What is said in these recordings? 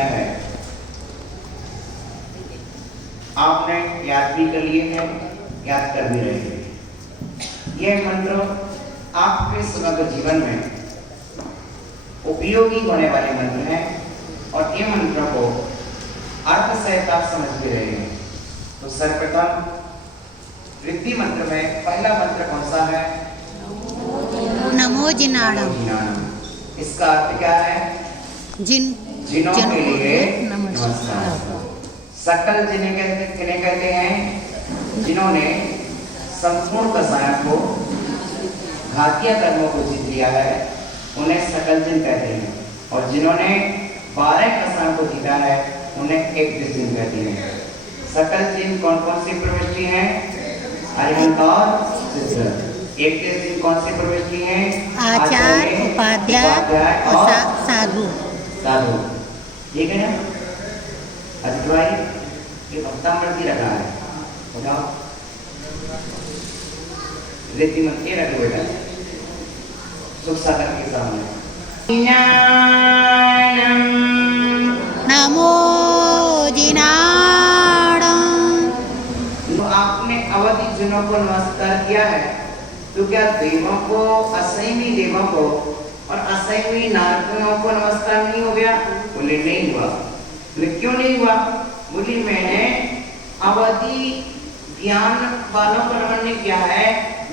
किया है, आपने याद भी कर लिए हैं, याद कर भी रहे हैं। यह मंत्र आपके समग्र जीवन में उपयोगी होने वाले मंत्र हैं और ये मंत्रों को अर्थ सहित आप समझ भी रहे हैं। तो सर्वप्रथम रिद्धि मंत्र में पहला मंत्र कौन सा है? नमो जिनाणम। इसका अर्थ क्या है? जिनों के लिए नमस्कार। सकल जिन्हें कहते हैं? जिन्होंने संपूर्ण कसायों को, घातीय कर्मों को जीत लिया है, उन्हें सकल जिन कहते हैं। और जिन्होंने 12 कसायों को जीता है, उन्हें एक जिन कहते हैं। सकल जिन कौन कौन सी प्रविष्टि हैं? अरिहंत और सिद्ध। एक जिन कौन सी प्रविष्टि हैं? आचार्य, उपाध्याय और साधु। साधु, ठीक है ना? अजित भाई, ये भक्तामृति रखा है, बताओ। रिद्धि मंत्र रख लो बेटा, सुख सागर के सामने। नमो जिनाणम। तो आपने अवधि जनों को नमस्कार किया है, तो क्या देवों को, असंयमी देवों को और असंयमी नारकों को नमस्कार नहीं हो गया? बोले नहीं हुआ। बोले क्यों नहीं हुआ? बोली मैंने अवधि ज्ञान वालों को नमन नहीं किया है,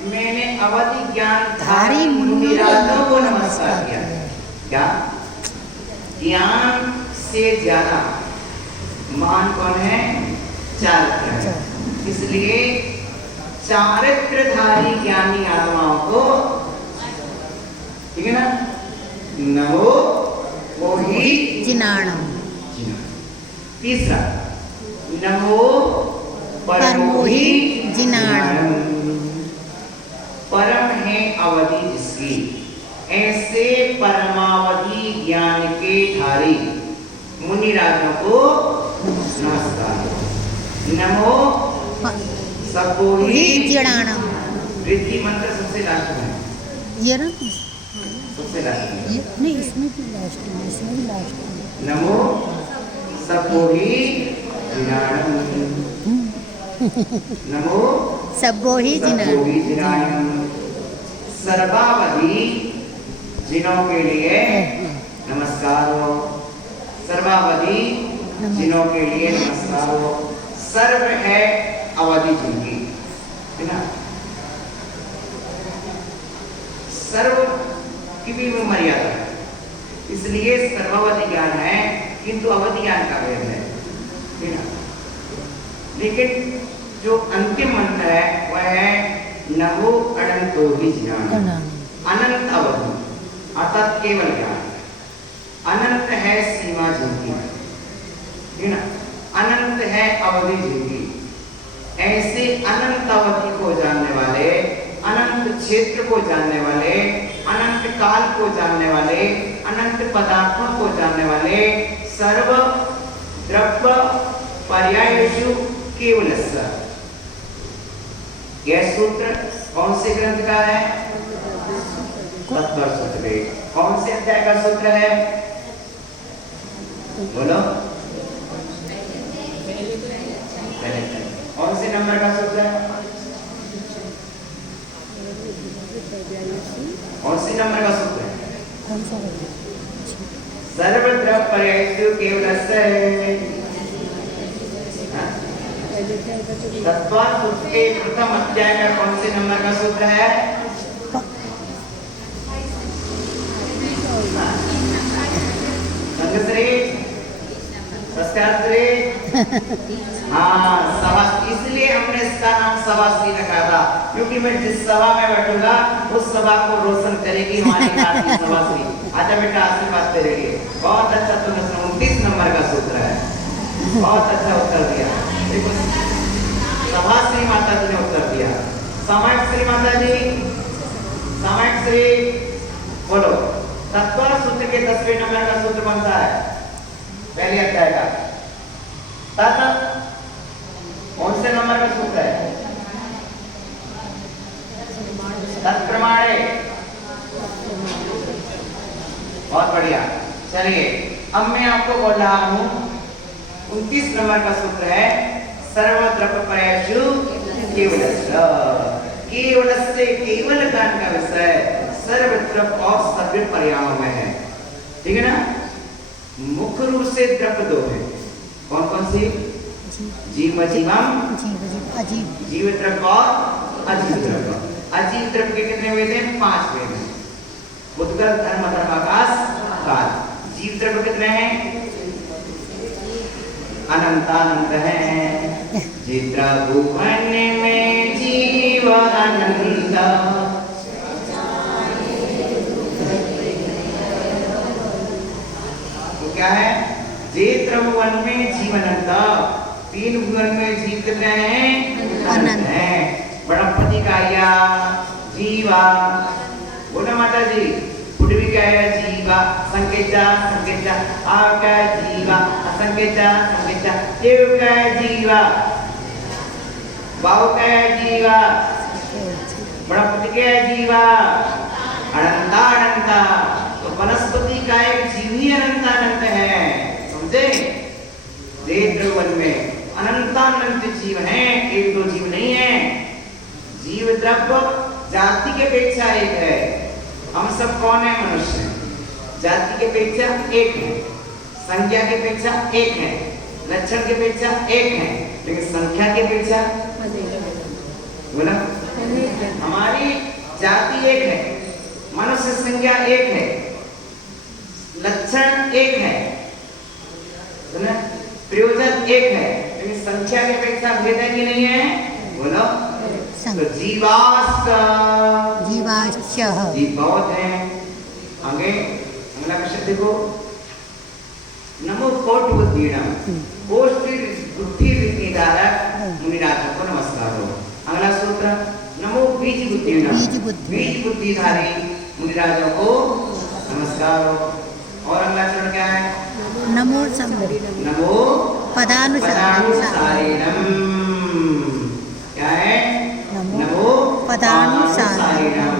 मैंने अवधि ज्ञान धारी मुनिराजों को नमस्कार किया है। क्या? ज्ञान से ज्यादा महान कौन है? चारित्र है। इसलिए चारित्रधारी ज्ञानी आत्माओं को, ठीक है ना, नमो वो ही जिनाणम। तीसरा, नमो परमो ही जिनाणम। परम है अवधि जिसकी, ऐसे परमावधि ज्ञान के धारी मुनिराजों को नमस्कार। नमो सबको ही जिनाणम। रिद्धि मंत्र सबसे लास्ट में, ये ना सबसे लास्ट में, नहीं, इसमें भी लास्ट में, इसमें भी लास्ट में। नमो सबको ही जिनाणम। नमो सबो ही जिनाणम। सर्वावधि जिनों के लिए नमस्कार हो। सर्वावधि जिनों के लिए नमस्कार हो। सर्व है अवधि जिनकी, है ना? सर्व की भी वो मर्यादा है, इसलिए सर्वावधि ज्ञान है, किंतु अवधि ज्ञान का भेद है ना? लेकिन जो अंतिम मंत्र है वह है नमो अनंतो ही ज्ञान। अनंत अवधि अर्थात केवल ज्ञान। अनंत है सीमा जिनकी, है ना? अनंत है अवधि जिनकी। ऐसे अनंत अवधि को जानने वाले, अनंत क्षेत्र को जानने वाले, अनंत काल को जानने वाले, अनंत पदार्थों को जानने वाले, सर्व द्रव्य पर्यायेषु केवलस्य। यह सूत्र कौन से ग्रंथ का है? तत्पर सूत्र। कौन से अध्याय का सूत्र है? बोलो। कौन से नंबर का सूत्र है? कौन से नंबर का सूत्र है? सर्वत्र पर्यायेषु केवलस्य। तत्पर सूत्र के प्रथम अध्याय में कौन से नंबर का सूत्र है? संगश्री, संस्कारश्री, हाँ सभा। इसलिए हमने इसका नाम सभाश्री रखा था, क्योंकि मैं जिस सभा में बैठूंगा उस सभा को रोशन करेगी हमारी सभाश्री। आजा बेटा, आशीर्वाद तेरे लिए। बहुत अच्छा, तुमने 29 नंबर का सूत्र है, बहुत अच्छा उत्तर दिया। देखो, सभाश्री माता जी ने उत्तर दिया। सामायिक श्री माता जी, सामायिक श्री बोलो। तत्पर सूत्र के 10वें नंबर का सूत्र कौन सा है? पहले अध्याय का तत् कौन से नंबर का सूत्र है? तत्प्रमाणे। बहुत बढ़िया। चलिए अब मैं आपको बोल रहा हूँ 29 नंबर का सूत्र है सर्वद्रव्य पर्यायु केवलस्य। केवलस्य केवल ज्ञान का विषय सर्वद्रव्य और सभी पर्यायों में है, ठीक है ना। मुख्य रूप से द्रव्य दो है, कौन कौन सी? जीव जीवम, जीव द्रव्य और अजीव द्रव्य। अजीव द्रव्य के कितने हुए थे? 5 हुए थे। उद्गल धर्म धर्म आकाश काल। जीव द्रव्य कितने हैं? अनंतानंत है। जिद्रा भुवन में जीव अनंत, तो क्या है? जिद्रा भुवन में जीव अनंत। 3 भुवन में जीव कितने हैं? अनंत है। बृहस्पति का या जीवा, बोला माता जी। पृथ्वी क्या है? जीवा। संकेता संकेता आप क्या है? जीवा। असंकेता संकेता देव क्या है? जीवा। बाहु क्या है? जीवा। बृहस्पति क्या है? जीवा। अनंता अनंता, तो वनस्पति का एक जीव ही अनंतानंत है, समझे? देववन में अनंतानंत जीव हैं, 1-2 जीव नहीं है। जीव द्रव्य जाति के अपेक्षा एक है। हम सब कौन है? मनुष्य। जाति के अपेक्षा एक है, संख्या के अपेक्षा एक है, लक्षण के अपेक्षा एक है, लेकिन संख्या के अपेक्षा बोला हमारी जाति एक है, मनुष्य संख्या एक है, लक्षण एक है, प्रयोजन एक है, लेकिन संख्या की अपेक्षा भेद है कि नहीं है? बोलो। तो जीवाश्च, जीव बहुत है। आगे अगला क्वेश्चन देखो। नमो कोटि बुद्धिनाम, कोटि बुद्धि विद्याधारक मुनिराजों को नमस्कार हो। अगला सूत्र नमो बीज बुद्धिनाम, बीज बुद्धिधारी मुनिराजों को नमस्कार हो। और अगला चरण क्या है? नमो नमो पदानुसारिणम, क्या है? नमो पदानुसारिणम,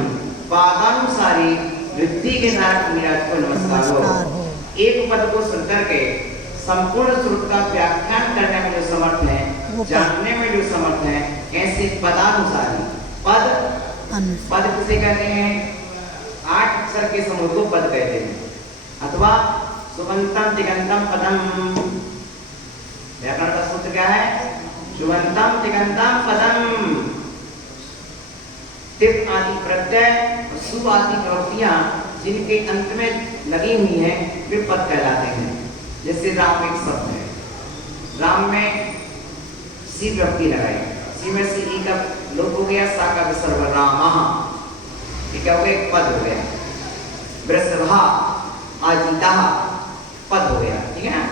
पदानुसारी वृद्धि के साथ मुनिराज को नमस्कार हो। एक पद को सुनकर के संपूर्ण श्रुत का व्याख्यान करने में जो समर्थ है, जानने में जो समर्थ है, ऐसे पदानुसारी। पद किसे कहते हैं? 8 अक्षर के समूह को पद कहते हैं, अथवा सुबंतम तिगंतम पदम। व्याकरण का सूत्र क्या है? सुबंतम तिगंतम पदम। तिप आदि प्रत्यय, सु आदि प्रवृत्तियां जिनके अंत में लगी हुई हैं, वे पद कहलाते हैं। जैसे राम एक शब्द है, राम में सी प्रवृत्ति लगाई, सी में से ई का लोप हो गया, सा का विसर्ग रामः, ये क्या हो गया? एक पद हो गया। वृषभा अजिता पद हो गया, ठीक है ना।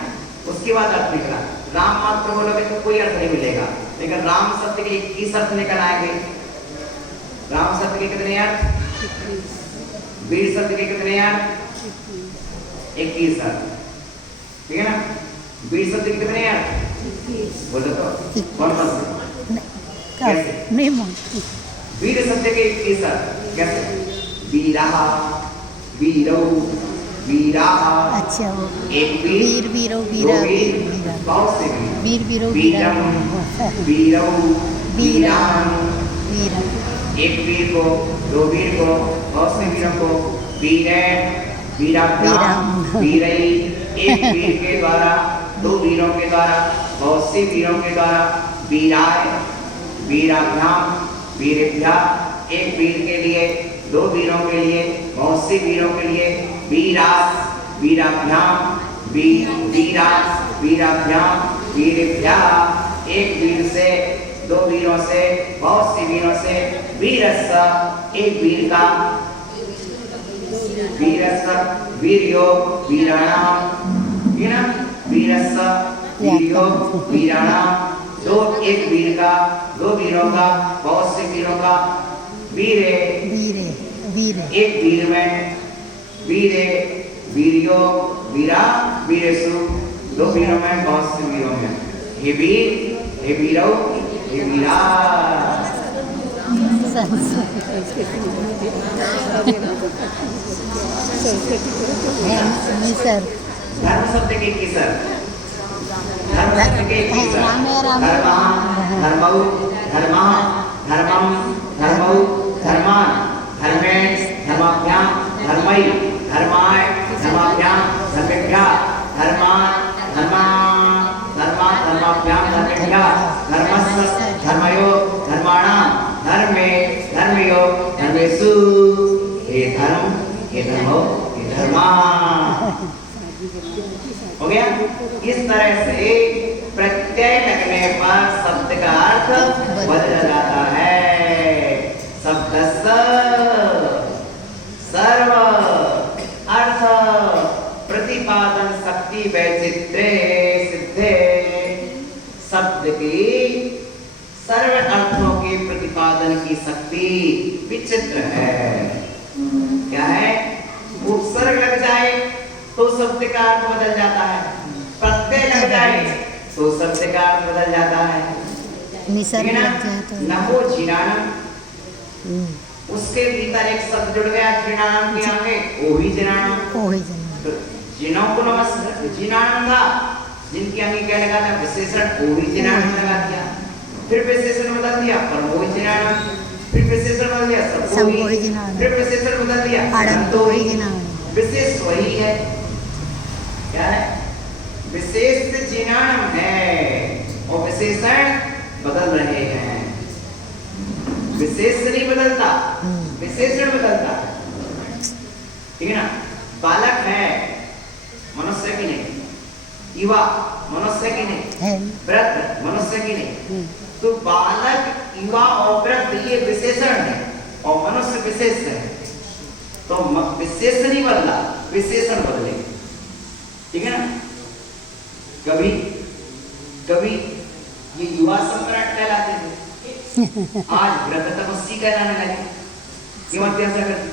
उसके बाद अर्थ निकला। राम मात्र बोलोगे तो कोई अर्थ नहीं मिलेगा, लेकिन राम शब्द के 21 अर्थ निकल आएंगे। राम शब्द के कितने अर्थ? वीर शब्द के कितने अर्थ? 21 अर्थ, ठीक है ना। वीर शब्द के कितने अर्थ? बोलो तो कौन कौन से? वीर शब्द के 21 अर्थ कैसे? वीरा, वीरो, वीरा। अच्छा, एक वीर, वीरो, वीरा, बहुत से वीर, वीरो, वीरम, वीरो, वीरान। एक वीर को, 2 वीर को, बहुत से वीरों को वीरे, वीराभ्याम, वीरई। एक वीर के द्वारा, 2 वीरों के द्वारा, बहुत से वीरों के द्वारा वीराय, वीराभ्याम, वीरेभ्या। एक वीर के लिए, 2 वीरों के लिए, बहुत से वीरों के लिए वीरास, वीराभ्याम, वीरास, वीराभ्याम, वीरेभ्या। एक वीर से, 2 वीरों से, बहुत से वीरों से वीरस्स, एक वीर का वीरस्स, वीर्यो, वीराणाम, ये ना वीरस्स, वीर्यो, वीराणाम। 2 एक वीर का, 2 वीरों का, बहुत से वीरों का वीरे, एक वीर में वीरे, वीर्यो, वीरा, वीरेशु। 2 वीरों में, बहुत से वीरों में। हे वीर, हे वीरो, हे वीरा। धर्म शब्द के किसर, धर्म शब्द के किसर, धर्मः, धर्मौ, धर्मः, धर्मं, धर्मौ, धर्मान्, धर्मे, धर्माभ्यां, धर्मै, धर्माय, धर्माभ्यां, धर्मेभ्यः, धर्मान्, धर्माभ्यां, धर्मेभ्यः, धर्मस्य, धर्मयो, धर्माणां, धर्मे, धर्मयो, धर्मेषु। ये धर्म, ये धर्मो, ये धर्मा। हो गया? इस तरह से प्रत्यय लगने पर शब्द का अर्थ बदल जाता है। शब्दस्य सर्व अर्थ प्रतिपादन शक्ति वैचित्र्ये सिद्धे। शब्द की सर्व अर्थों के प्रतिपादन की शक्ति विचित्र है। क्या है? उपसर्ग लग जाए तो शब्द का अर्थ बदल जाता है, प्रत्यय लग जाए तो शब्द का अर्थ बदल जाता है। निसर्ग लग जाए तो नमो जिनानम, उसके भीतर एक शब्द जुड़ गया जिनानम के आगे, ओही जिनानम। ओही जिनानम, जिनों को नमस्कार, जिनानम था, जिनके आगे क्या लगा था? विशेषण, ओही जिनानम लगा दिया। फिर विशेषण बदल दिया, परमोही जिनानम। फिर विशेषण बदल दिया, सबोही जिनानम। फिर विशेषण बदल दिया, अनंतोही जिनानम। विशेष वही है, क्या है? विशेष जिनानम है और विशेषण बदल रहे हैं। विशेष नहीं बदलता, विशेषण बदलता। ठीक है ना? बालक है, मनुष्य की नहीं। युवा, मनुष्य की नहीं। वृद्ध, मनुष्य की नहीं। तो बालक, युवा और वृद्ध ये विशेषण है और मनुष्य विशेष है। तो विशेष नहीं बदला, विशेषण बदले। ठीक है ना? कभी कभी ये युवा सम्राट कहलाते थे, आज वृद्ध तपस्वी कहलाने लगे। क्यों अत्याचार करते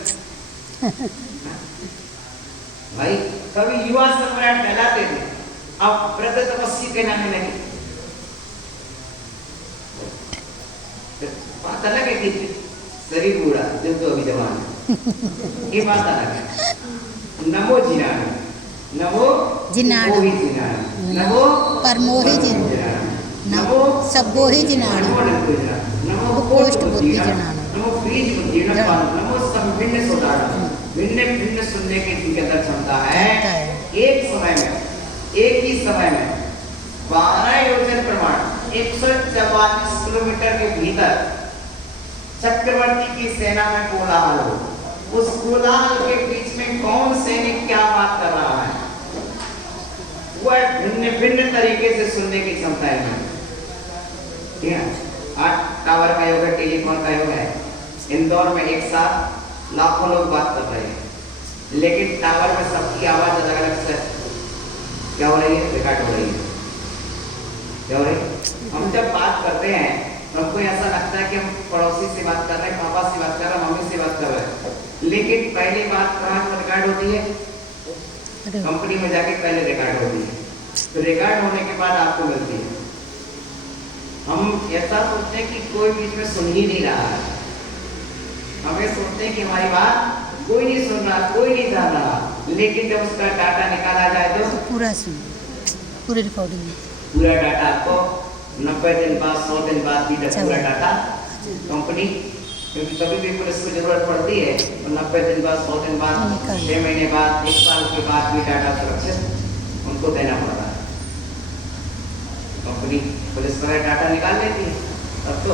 भाई? कभी युवा सम्राट कहलाते थे, अब वृद्ध तपस्वी कहलाने लगे। बात अलग है कि शरीर बूढ़ा, दिल तो अभी जवान है। ये बात अलग है। नमो जिनानम, नमो जिनानम, नमो परमोही जिनानम, नमो सबोही जिनानम, नमो कोष्ठ बुद्धि जिनानम, नमो बीज बुद्धि, नमो संभिन्न सोदानम। भिन्न भिन्न सुनने की इनके अंदर क्षमता है। एक समय में, एक ही समय में 12 योजन प्रमाण 144 किलोमीटर के भीतर चक्रवर्ती की सेना में कोलाहल हो। उस कोलाहल के बीच में कौन सैनिक क्या बात कर रहा है, वह भिन्न भिन्न तरीके से सुनने की क्षमता है। ठीक है? आज टावर का योग है, टेलीफोन का योग है। इंदौर में एक साथ लाखों लोग बात कर रहे हैं, लेकिन टावर में सबकी आवाज अलग अलग से क्या हो रही है? रिकॉर्ड हो रही है। क्या हो रही है? हम जब बात करते हैं हमको ऐसा लगता है कि हम पड़ोसी से बात कर रहे हैं, पापा से बात कर रहे हैं, मम्मी से बात कर रहे हैं। लेकिन पहली बात कहाँ रिकॉर्ड होती है? कंपनी में जाके पहले रिकॉर्ड होती है, तो रिकॉर्ड होने के बाद आपको मिलती है। हम ऐसा सोचते हैं कि कोई बीच में सुन ही नहीं रहा है। हमें सोचते हैं कि हमारी बात कोई नहीं सुन रहा, कोई नहीं जान रहा, लेकिन जब उसका डाटा निकाला जाए तो पूरा सुन, पूरी रिकॉर्डिंग, पूरा डाटा आपको 90 दिन बाद, 100 दिन बाद भी पूरा डाटा कंपनी, क्योंकि कभी भी पुलिस को जरूरत पड़ती है तो 90 दिन बाद, 100 दिन बाद, 6 महीने बाद, 1 साल के बाद भी डाटा सुरक्षित उनको देना पड़ता है। कंपनी पुलिस का डाटा निकाल लेती है। तब तो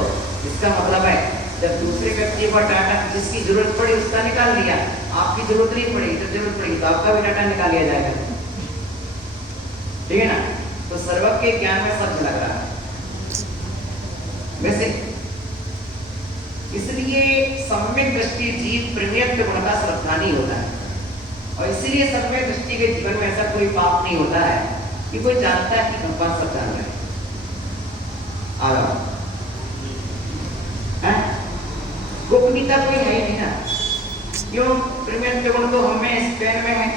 इसका मतलब है जब दूसरे व्यक्ति पर डाटा जिसकी जरूरत पड़ी उसका निकाल लिया, आपकी जरूरत नहीं पड़ी तो जरूरत पड़ी तो आपका भी डाटा निकाल लिया जाएगा। ठीक है ना? तो सर्वज्ञ ज्ञान में शब्द लग रहा है। वैसे इसलिए सम्यक दृष्टि जीव प्रनियत गुण का श्रद्धानी होता है, और इसीलिए सम्यक दृष्टि के जीवन में ऐसा कोई पाप नहीं होता है कि कोई जानता है कि भगवान सब जान रहे हैं। गोपनीयता कोई है ही नहीं ना। क्यों? प्रनियत गुण तो हमें इस पेन में है,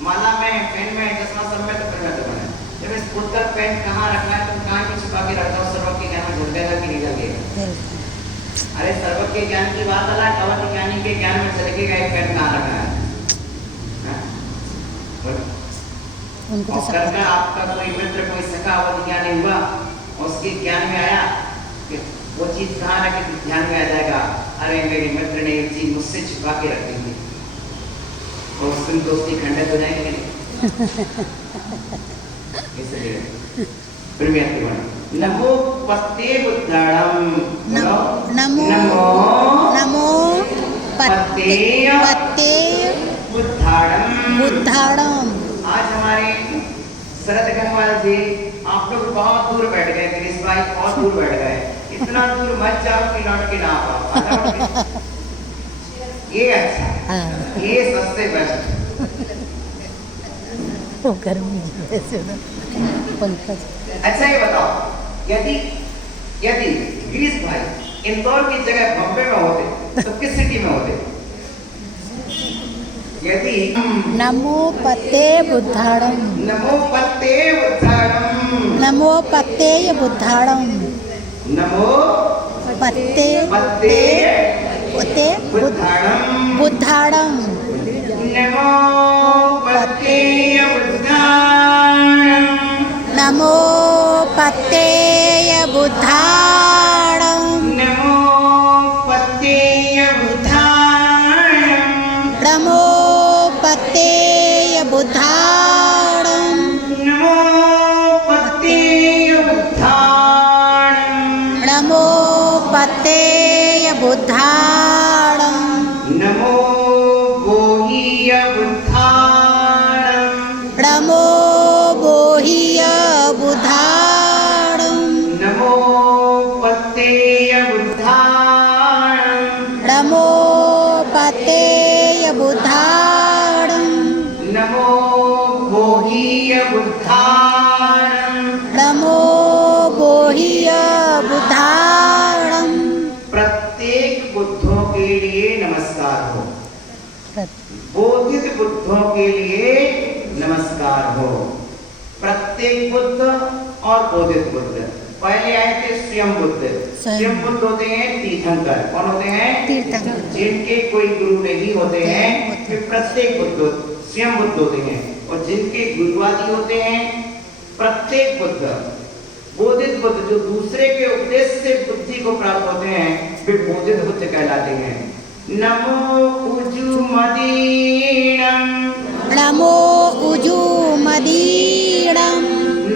माला में, पेन में, चश्मा सब में तो प्रनियत गुण है। जब इस खुद का पेन कहाँ रखना है, तुम कहाँ भी छुपा के रखता हो, सर्वज्ञ ज्ञान में ढूंढ देगा कि नहीं लगेगा? अरे सर्वज्ञ ज्ञान की बात अलग, अवध ज्ञानी के ज्ञान में चलेगा एक पेन कहाँ रखना है। उनको तो और सब कल का पता। आपका कोई मित्र कोई सखा वो ज्ञान हुआ और उसके ज्ञान में आया कि वो चीज कहाँ ना कि ध्यान में आ जाएगा, अरे मेरे मित्र ने ये चीज मुझसे छुपा के रखी थी, और उस दिन दोस्ती खंडित हो जाएंगे नहीं। इसलिए नमो पत्ते बुद्धाणम, नमो नमो पत्ते बुद्धाणम। आज हमारे शरद गंगवाल जी आप लोग बहुत दूर बैठ गए, गिरीश भाई बहुत दूर बैठ गए, इतना दूर मत जाओ कि लौट के ना पाओ। ये अच्छा, ये सबसे बेस्ट। वो गर्मी जैसे ना पंकज। अच्छा ये बताओ, यदि गिरीश भाई इंदौर की जगह बॉम्बे में होते तो किस सिटी में होते? यदि नमो पत्ते बुद्धाणम, नमो पत्ते बुद्धाणम, नमो पत्ते बुद्धाणम, नमो पत्ते पत्ते पत्ते बुद्धाणम, बुद्धाणम, नमो पत्ते बुद्धाणम, नमो पत्ते बुद्धाणम, नमो पत्ते बुद्धाणम, नमो पत्ते बुद्धाणम, नमो पत्ते बुद्धाणम, नमो पत्ते बुद्धाणम, नमो बोहिय बुद्धाणम, नमो बोहिय बुद्धाणम, नमो पत्ते बुद्धाणम, नमो पत्ते बुद्धाणम, नमो बोहिय बुद्धाणम। नमो बोहिय बुद्धाणम। प्रत्येक बुद्धों के लिए नमस्कार हो, बोधित बुद्धों के लिए नमस्कार हो। प्रत्येक बुद्ध और बोधित बुद्ध, पहले आए थे स्वयं बुद्ध। स्वयं बुद्ध होते हैं तीर्थंकर। कौन होते हैं? तीर्थंकर। जिनके कोई गुरु नहीं होते हैं वे प्रत्येक बुद्ध स्वयं बुद्ध होते हैं, और जिनके गुरुवादी होते हैं प्रत्येक बुद्ध। बोधित बुद्ध जो दूसरे के उपदेश से बुद्धि को प्राप्त होते हैं वे बोधित बुद्ध कहलाते हैं। नमो उजु मदीणम, नमो उजु मदीणम,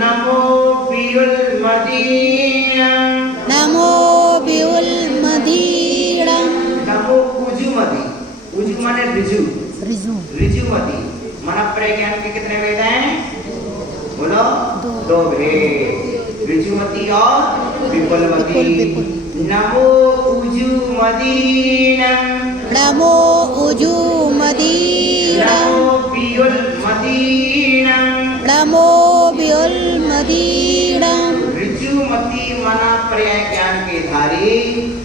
नमो बियुल मदीणम, नमो बियुल मदीणम, नमो उजु मदी। उजु माने ऋजु, रिजु ऋजु मदी। मन प्रज्ञान के कितने वेद हैं? बोलो दो भेद, ऋजुमती और विपुलमती। नमो उजु मदीणम, नमो उजु मदीणम, नमो बियुल मदीणम, नमो बियुल मदीणम। ऋजुमती मना पर्याय ज्ञान के धारी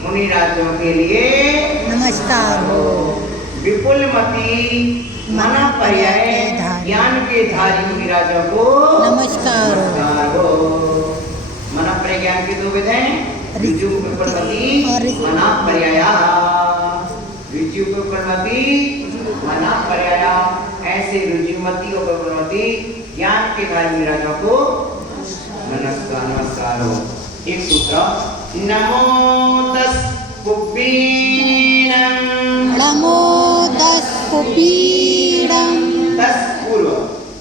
मुनि राजों के लिए नमस्कार हो। विपुलमती मना पर्याय ज्ञान के धारी मुनि राजों को नमस्कार हो। मना पर्याय ज्ञान के दो वेद हैं, ऋजु विपुलमती मना पर्याय। ऋजु विपुलमती मना पर्याय, ऐसे ऋजुमती और विपुलमती ज्ञान के धारी मुनि राजों को नमस्कार हो। एक सूत्र, नमो दस कुबीरम, नमो दस कुबीरम, 10 पूर्व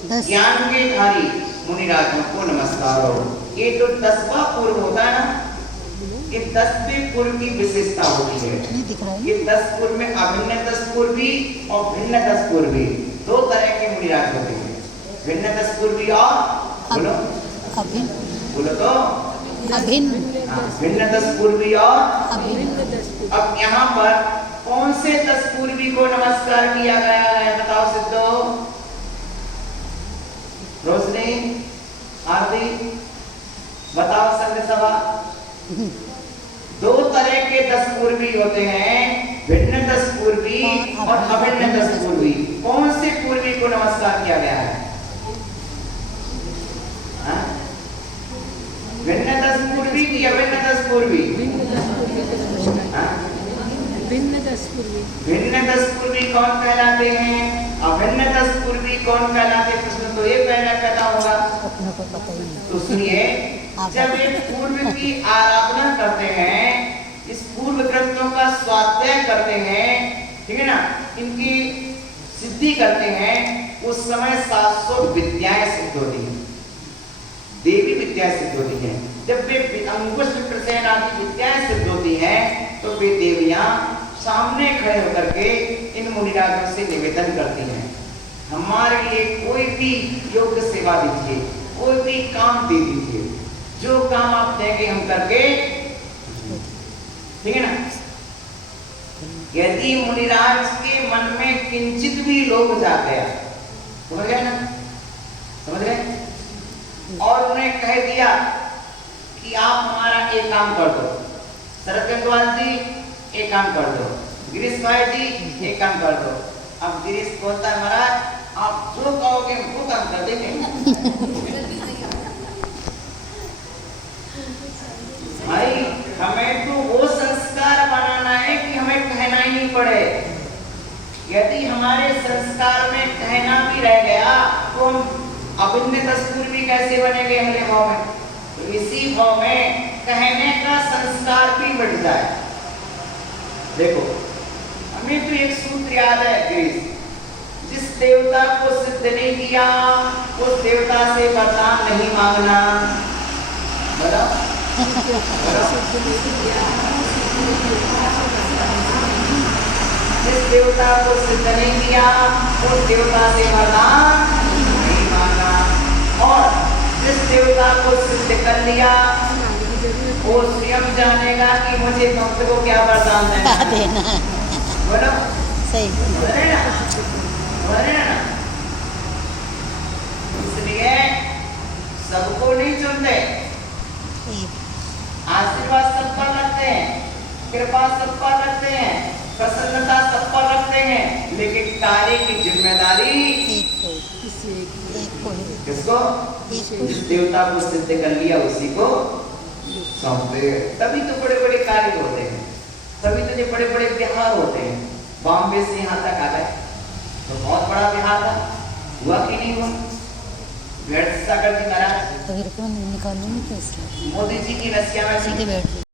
10 ज्ञान के धारी मुनि राजों को नमस्कार हो। ये जो 10वां पूर्व होता है ना, ये 10वें पूर्व की विशेषता होती है। नहीं दिख रहा है। ये 10 पूर्व में अभिन्न 10 पूर्वी और भिन्न 10 पूर्वी दो तरह के मुनि राज होते हैं। भिन्न 10 पूर्वी और बोलो अभिन्न, बोलो तो अभिन्न, भिन्न 10 पूर्वी और अभिन्न। अब यहाँ पर कौन से 10 पूर्वी को नमस्कार किया गया है? बताओ सिद्धो, रोशनी, आरती, बताओ संघ सभा। दो तरह के 10 पूर्वी होते हैं, भिन्न 10 पूर्वी और अभिन्न 10 पूर्वी। कौन से पूर्वी को नमस्कार किया गया है? भिन्न 10 पूर्वी की अभिन्न 10 पूर्वी? भिन्न 10 पूर्वी कौन कहलाते हैं? अभिन्न 10 पूर्वी कौन कहलाते? प्रश्न तो ये पहला पैदा होगा। अपने को पता ही नहीं। तो सुनिए, जब ये पूर्व की आराधना करते हैं, इस पूर्व कृत्यों का स्वाध्याय करते हैं, ठीक है ना, इनकी सिद्धि करते हैं, उस समय 700 विद्याएं सिद्ध होती हैं, देवी विद्याएं सिद्ध होती हैं। जब वे अंगुष्ठ प्रसेन आदि विद्याएं सिद्ध होती हैं, तो वे देवियां सामने खड़े होकर के इन मुनिराजों से निवेदन करती हैं, हमारे लिए कोई भी योग्य सेवा दीजिए, कोई भी काम दे दीजिए, जो काम आप देंगे हम करके, ठीक है ना। यदि मुनिराज के मन में किंचित भी लोभ जाग गया, समझ गए ना, समझ गए, और उन्हें कह दिया कि आप हमारा एक काम कर दो, शरद गंगवाल जी एक काम कर दो, गिरीश भाई जी एक काम कर दो। अब गिरीश बोलता है, महाराज आप जो कहोगे वो काम कर देंगे। भाई हमें तो वो संस्कार बनाना है कि हमें कहना ही नहीं पड़े। यदि हमारे संस्कार में कहना भी रह गया तो हम अभिन्न 10 पूर्वी कैसे बनेंगे अगले भाव में? तो इसी भाव में कहने का संस्कार भी बढ़ जाए। देखो, हमें तो एक सूत्र याद है गिरीश, जिस देवता को सिद्ध नहीं किया उस देवता से वरदान नहीं मांगना। बताओ, जिस देवता को सिद्ध नहीं किया उस देवता से वरदान नहीं मांगना, और जिस देवता को सिद्ध कर लिया वो स्वयं जानेगा कि मुझे भक्त को क्या वरदान देना है। बोलो सही बोल रहे ना। इसलिए सबको नहीं चुनते, आशीर्वाद सब पर रखते हैं, कृपा सब पर रखते हैं, प्रसन्नता सब पर रखते हैं, लेकिन कार्य की जिम्मेदारी किसको? जिस देवता को सिद्ध कर लिया उसी को सौंपते। तभी तो बड़े बड़े कार्य होते हैं, तभी तो जो बड़े बड़े बिहार होते हैं। बॉम्बे से यहाँ तक आ गए तो बहुत बड़ा बिहार था, हुआ कि नहीं हुआ? भेड़ सागर की तरह तो फिर निकालूंगी कैसे? मोदी जी की रसिया में सीधे बैठ